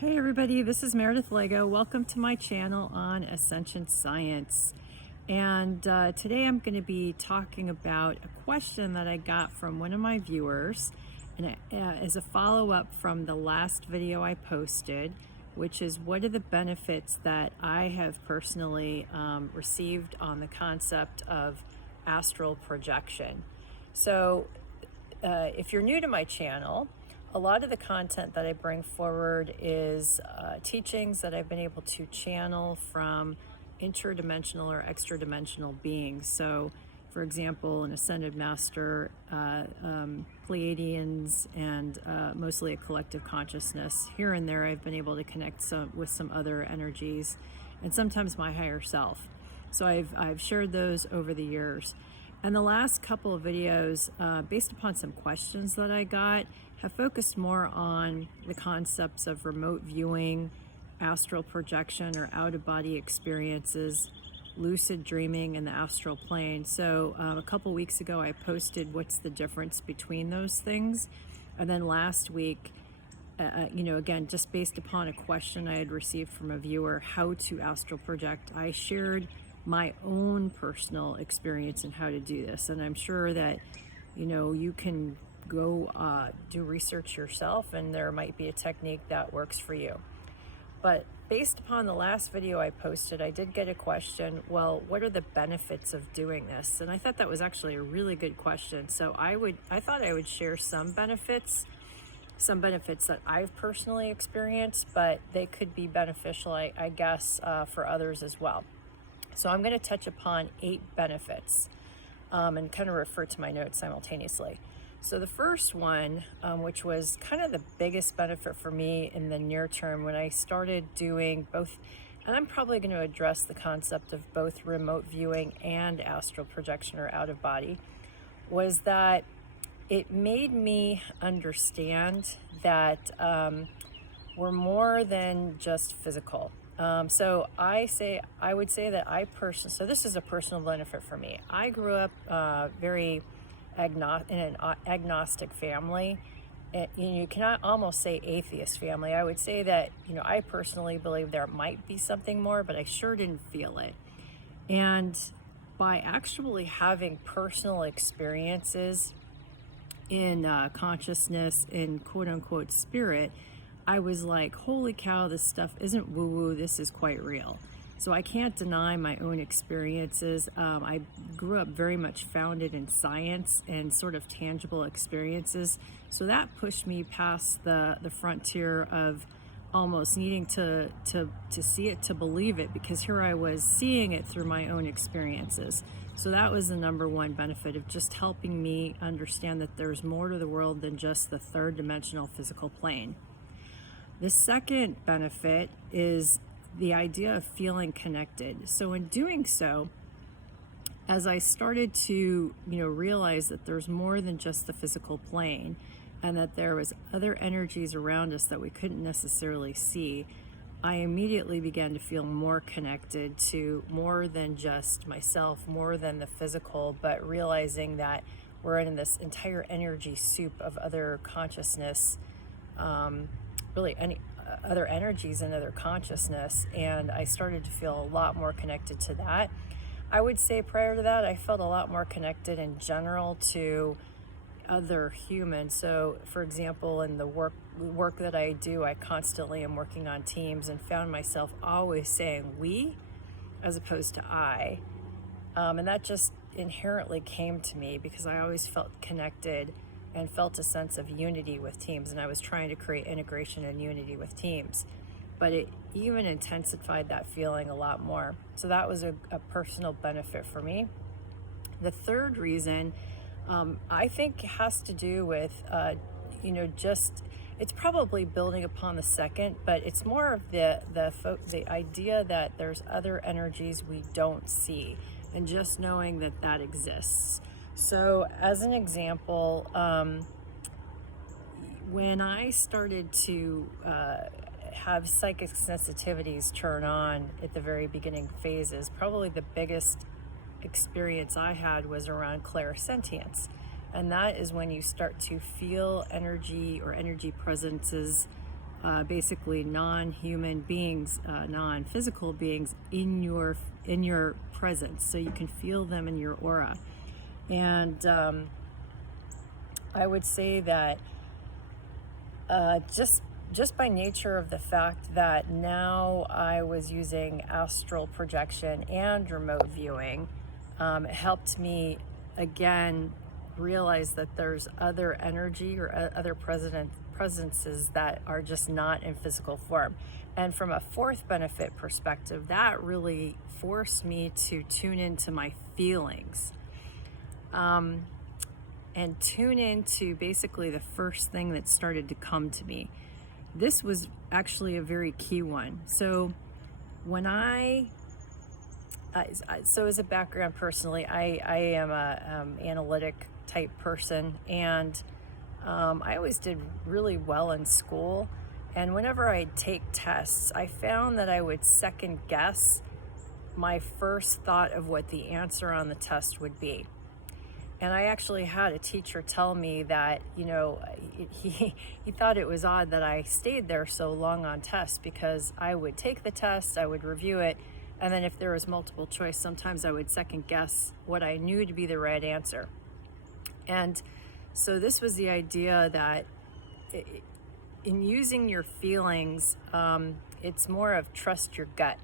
Hey everybody, this is Meredith Lego. Welcome to my channel on Ascension Science. And today I'm going to be talking about a question that I got from one of my viewers, and as a follow-up from the last video I posted, which is what are the benefits that I have personally received on the concept of astral projection. So if you're new to my channel, a lot of the content that I bring forward is teachings that I've been able to channel from interdimensional or extra-dimensional beings. So, for example, an ascended master, Pleiadians, and mostly a collective consciousness. Here and there, I've been able to connect with some other energies, and sometimes my higher self. So I've shared those over the years. And the last couple of videos, based upon some questions that I got, have focused more on the concepts of remote viewing, astral projection or out-of-body experiences, lucid dreaming, and the astral plane. So a couple weeks ago, I posted what's the difference between those things. And then last week, again, just based upon a question I had received from a viewer, how to astral project, I shared my own personal experience and how to do this. And I'm sure that, you can go do research yourself, and there might be a technique that works for you. But based upon the last video I posted, I did get a question, well, what are the benefits of doing this? And I thought that was actually a really good question. So I thought I would share some benefits that I've personally experienced, but they could be beneficial, I guess, for others as well. So I'm going to touch upon 8 benefits and kind of refer to my notes simultaneously. So the first one, which was kind of the biggest benefit for me in the near term when I started doing both, and I'm probably going to address the concept of both remote viewing and astral projection or out of body, was that it made me understand that we're more than just physical. So I would say that so this is a personal benefit for me. I grew up very in an agnostic family. You cannot almost say atheist family. I would say that, I personally believe there might be something more, but I sure didn't feel it. And by actually having personal experiences in consciousness, in quote unquote spirit, I was like, holy cow, this stuff isn't woo-woo, this is quite real. So I can't deny my own experiences. I grew up very much founded in science and sort of tangible experiences. So that pushed me past the frontier of almost needing to see it to believe it, because here I was seeing it through my own experiences. So that was the number one benefit of just helping me understand that there's more to the world than just the third dimensional physical plane. The second benefit is the idea of feeling connected. So in doing so, as I started to, realize that there's more than just the physical plane, and that there was other energies around us that we couldn't necessarily see, I immediately began to feel more connected to more than just myself, more than the physical, but realizing that we're in this entire energy soup of other consciousness, really any other energies and other consciousness, and I started to feel a lot more connected to that. I would say prior to that, I felt a lot more connected in general to other humans. So, for example, in the work that I do, I constantly am working on teams, and found myself always saying we as opposed to I, and that just inherently came to me because I always felt connected and felt a sense of unity with teams, and I was trying to create integration and unity with teams, but it even intensified that feeling a lot more. So that was a personal benefit for me. The third reason, I think, has to do with it's probably building upon the second, but it's more of the idea that there's other energies we don't see, and just knowing that exists. So as an example, when I started to have psychic sensitivities turn on at the very beginning phases, probably the biggest experience I had was around clairsentience. And that is when you start to feel energy or energy presences basically non-human beings, non-physical beings in your presence, so you can feel them in your aura. And I would say that just by nature of the fact that now I was using astral projection and remote viewing, it helped me again realize that there's other energy or other presences that are just not in physical form. And from a fourth benefit perspective, that really forced me to tune into my feelings. And tune into basically the first thing that started to come to me. This was actually a very key one. So when so as a background personally, I am a analytic type person, and I always did really well in school. And whenever I'd take tests, I found that I would second guess my first thought of what the answer on the test would be. And I actually had a teacher tell me that, he thought it was odd that I stayed there so long on tests, because I would take the test, I would review it, and then if there was multiple choice, sometimes I would second guess what I knew to be the right answer. And so this was the idea that in using your feelings, it's more of trust your gut.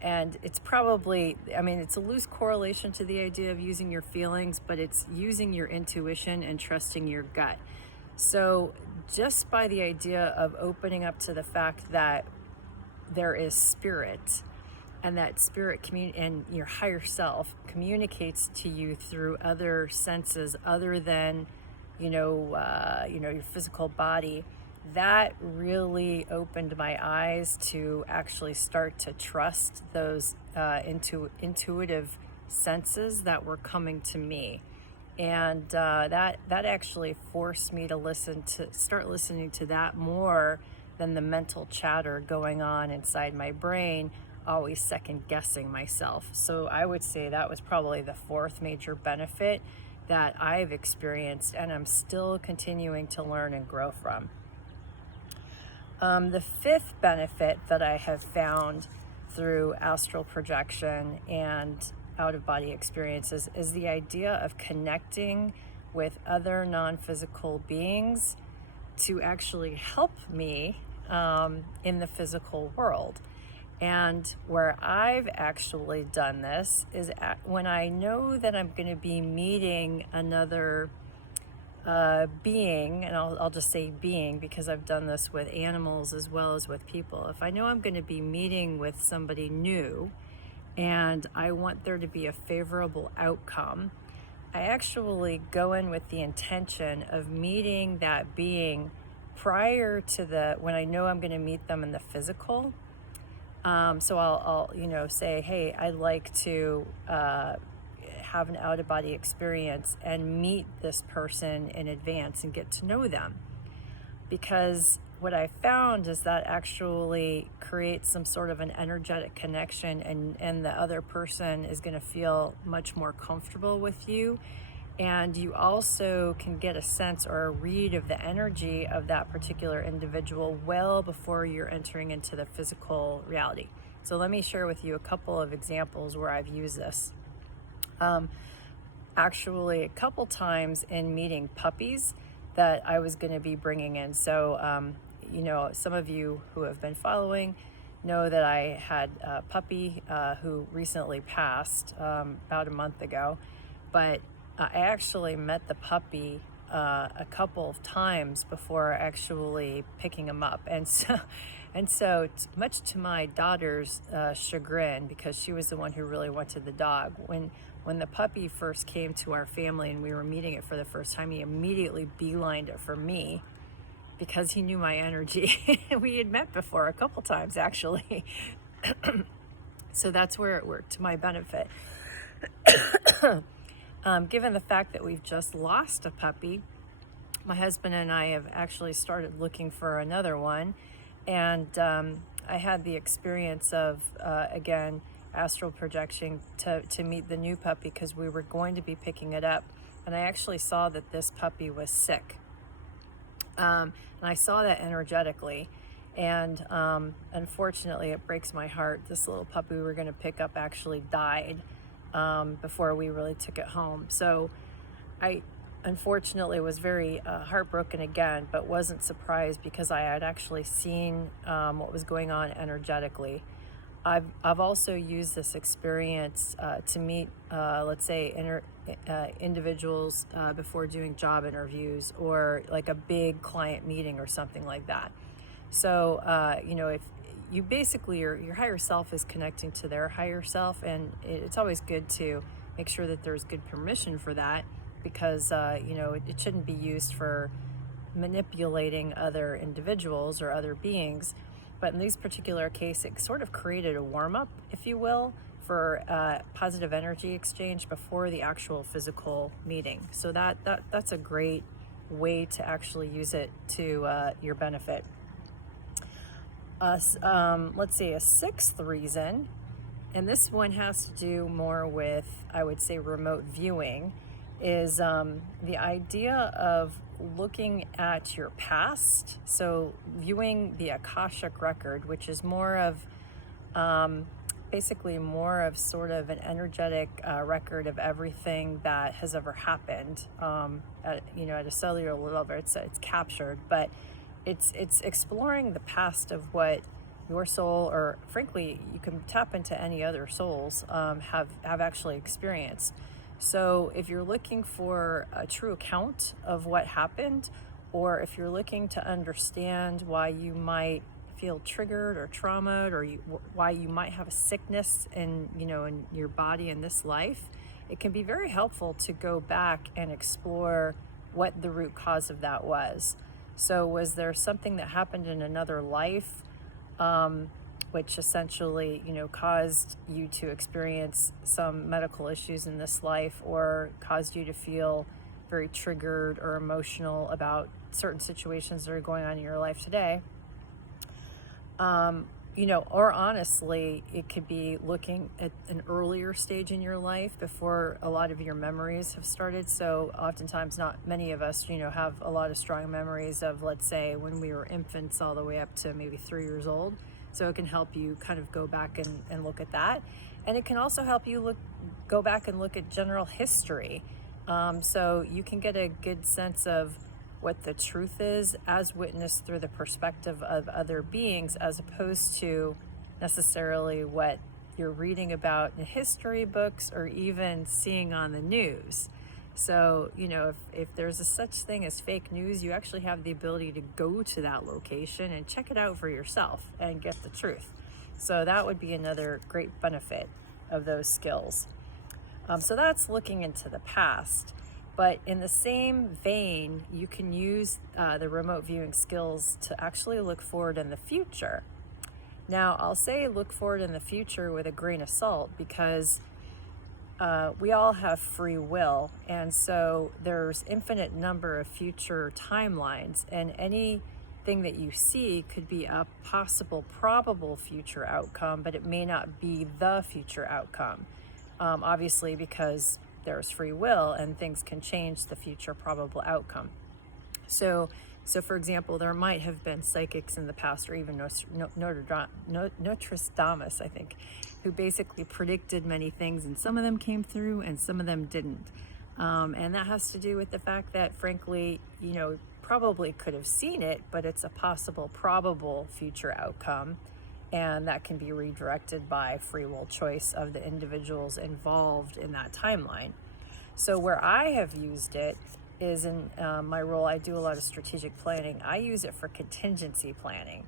And it's probably, it's a loose correlation to the idea of using your feelings, but it's using your intuition and trusting your gut. So just by the idea of opening up to the fact that there is spirit, and that spirit and your higher self communicates to you through other senses other than, your physical body, that really opened my eyes to actually start to trust those intuitive senses that were coming to me. And that actually forced me to start listening to that more than the mental chatter going on inside my brain, always second guessing myself. So I would say that was probably the fourth major benefit that I've experienced, and I'm still continuing to learn and grow from. The fifth benefit that I have found through astral projection and out-of-body experiences is the idea of connecting with other non-physical beings to actually help me in the physical world. And where I've actually done this is when I know that I'm going to be meeting another being, and I'll just say being because I've done this with animals as well as with people. If I know I'm going to be meeting with somebody new and I want there to be a favorable outcome, I actually go in with the intention of meeting that being prior to when I know I'm going to meet them in the physical. So I'll say, hey, I'd like to have an out-of-body experience and meet this person in advance and get to know them. Because what I found is that actually creates some sort of an energetic connection, and the other person is going to feel much more comfortable with you. And you also can get a sense or a read of the energy of that particular individual well before you're entering into the physical reality. So let me share with you a couple of examples where I've used this. Actually, a couple times in meeting puppies that I was going to be bringing in. So, some of you who have been following know that I had a puppy who recently passed about a month ago, but I actually met the puppy a couple of times before actually picking him up. And so much to my daughter's chagrin, because she was the one who really wanted the dog, when the puppy first came to our family and we were meeting it for the first time, he immediately beelined it for me because he knew my energy. We had met before a couple times, actually. So that's where it worked to my benefit. Given the fact that we've just lost a puppy, my husband and I have actually started looking for another one. And I had the experience of, again, astral projection to meet the new puppy because we were going to be picking it up. And I actually saw that this puppy was sick. And I saw that energetically. And unfortunately, it breaks my heart. This little puppy we were going to pick up actually died before we really took it home. So I unfortunately was very heartbroken again, but wasn't surprised because I had actually seen what was going on energetically. I've also used this experience to meet, let's say, individuals before doing job interviews or like a big client meeting or something like that. So, if you basically, your higher self is connecting to their higher self, and it's always good to make sure that there's good permission for that, because, it shouldn't be used for manipulating other individuals or other beings. But in these particular case, it sort of created a warm-up, if you will, for positive energy exchange before the actual physical meeting. So that's a great way to actually use it to your benefit. Let's see, a sixth reason, and this one has to do more with, I would say, remote viewing, is the idea of looking at your past. So viewing the Akashic record, which is more of basically more of sort of an energetic record of everything that has ever happened at a cellular level. It's captured, but it's exploring the past of what your soul, or frankly, you can tap into any other souls, have actually experienced. So if you're looking for a true account of what happened, or if you're looking to understand why you might feel triggered or traumatized, or why you might have a sickness in your body in this life, it can be very helpful to go back and explore what the root cause of that was. So was there something that happened in another life, which essentially, caused you to experience some medical issues in this life, or caused you to feel very triggered or emotional about certain situations that are going on in your life today? Or honestly, it could be looking at an earlier stage in your life before a lot of your memories have started. So oftentimes, not many of us, have a lot of strong memories of, let's say, when we were infants all the way up to maybe 3 years old. So it can help you kind of go back and look at that. And it can also help you go back and look at general history. So you can get a good sense of what the truth is as witnessed through the perspective of other beings, as opposed to necessarily what you're reading about in history books or even seeing on the news. So, if there's a such thing as fake news, you actually have the ability to go to that location and check it out for yourself and get the truth. So that would be another great benefit of those skills. So that's looking into the past. But in the same vein, you can use the remote viewing skills to actually look forward in the future. Now, I'll say look forward in the future with a grain of salt, because we all have free will. And so there's infinite number of future timelines, and anything that you see could be a possible, probable future outcome, but it may not be the future outcome. Obviously, because there's free will and things can change the future probable outcome. So for example, there might have been psychics in the past, or even Nostradamus, I think, who basically predicted many things, and some of them came through and some of them didn't. And that has to do with the fact that, frankly, probably could have seen it, but it's a possible, probable future outcome. And that can be redirected by free will choice of the individuals involved in that timeline. So where I have used it is in my role. I do a lot of strategic planning. I use it for contingency planning.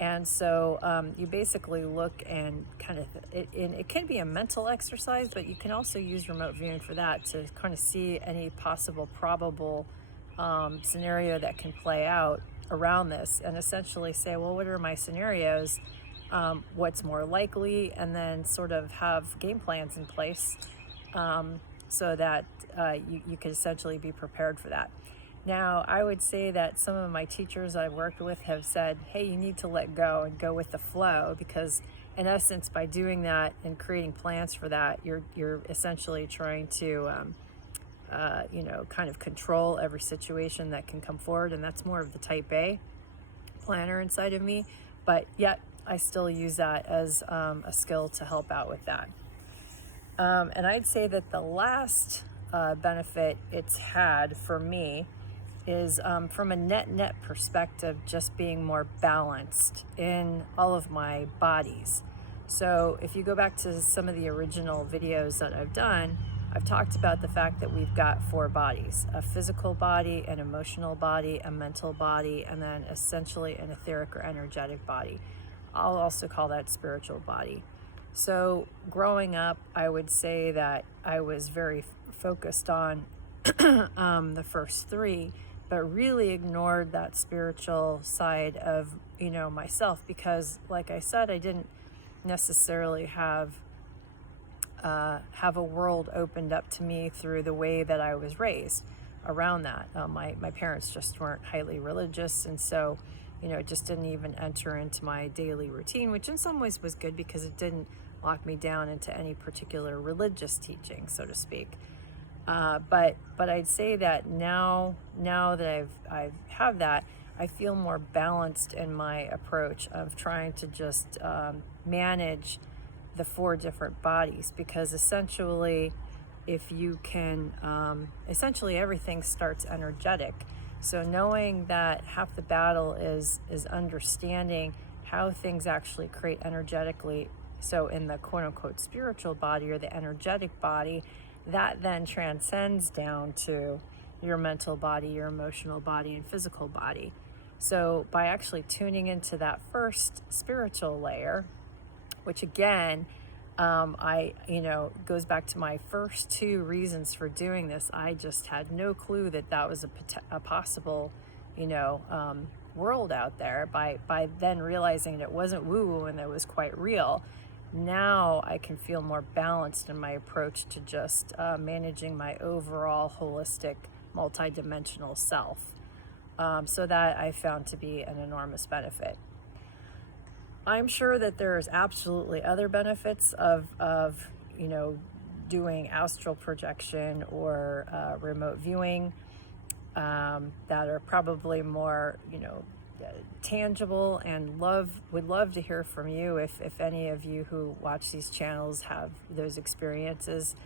And so you basically look and it can be a mental exercise, but you can also use remote viewing for that, to kind of see any possible, probable scenario that can play out around this, and essentially say, well, what are my scenarios? What's more likely, and then sort of have game plans in place so that you can essentially be prepared for that. Now, I would say that some of my teachers I've worked with have said, hey, you need to let go and go with the flow, because in essence, by doing that and creating plans for that, you're essentially trying to kind of control every situation that can come forward, and that's more of the type A. planner inside of me, but yet I still use that as a skill to help out with that. And I'd say that the last benefit it's had for me is from a net perspective, just being more balanced in all of my bodies. So if you go back to some of the original videos that I've done, I've talked about the fact that we've got 4 bodies: a physical body, an emotional body, a mental body, and then essentially an etheric or energetic body. I'll also call that spiritual body. So growing up, I would say that I was very focused on the first 3, but really ignored that spiritual side of, myself, because like I said, I didn't necessarily have a world opened up to me through the way that I was raised around that. My parents just weren't highly religious, and so it just didn't even enter into my daily routine, which in some ways was good because it didn't lock me down into any particular religious teaching, so to speak. But I'd say that now that I've have that, I feel more balanced in my approach of trying to just manage the 4 different bodies, because essentially, if you can, essentially everything starts energetic. So knowing that half the battle is understanding how things actually create energetically. So in the quote unquote spiritual body or the energetic body, that then transcends down to your mental body, your emotional body, and physical body. So by actually tuning into that first spiritual layer, which again, goes back to my first 2 reasons for doing this. I just had no clue that was a possible, world out there. By then realizing it wasn't woo-woo and it was quite real, now I can feel more balanced in my approach to just managing my overall holistic, multidimensional self. So that I found to be an enormous benefit. I'm sure that there's absolutely other benefits of doing astral projection or remote viewing that are probably more tangible, and would love to hear from you if any of you who watch these channels have those experiences.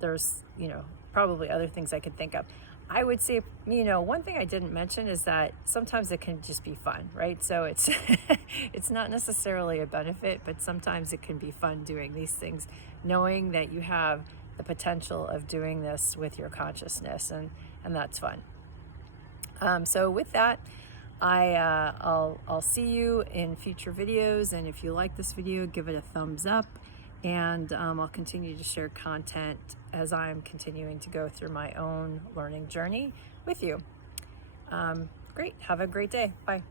There's probably other things I could think of. I would say, one thing I didn't mention is that sometimes it can just be fun, right? So it's it's not necessarily a benefit, but sometimes it can be fun doing these things, knowing that you have the potential of doing this with your consciousness, and that's fun. So with that, I'll see you in future videos, and if you like this video, give it a thumbs up. And I'll continue to share content as I'm continuing to go through my own learning journey with you. Great. Have a great day. Bye.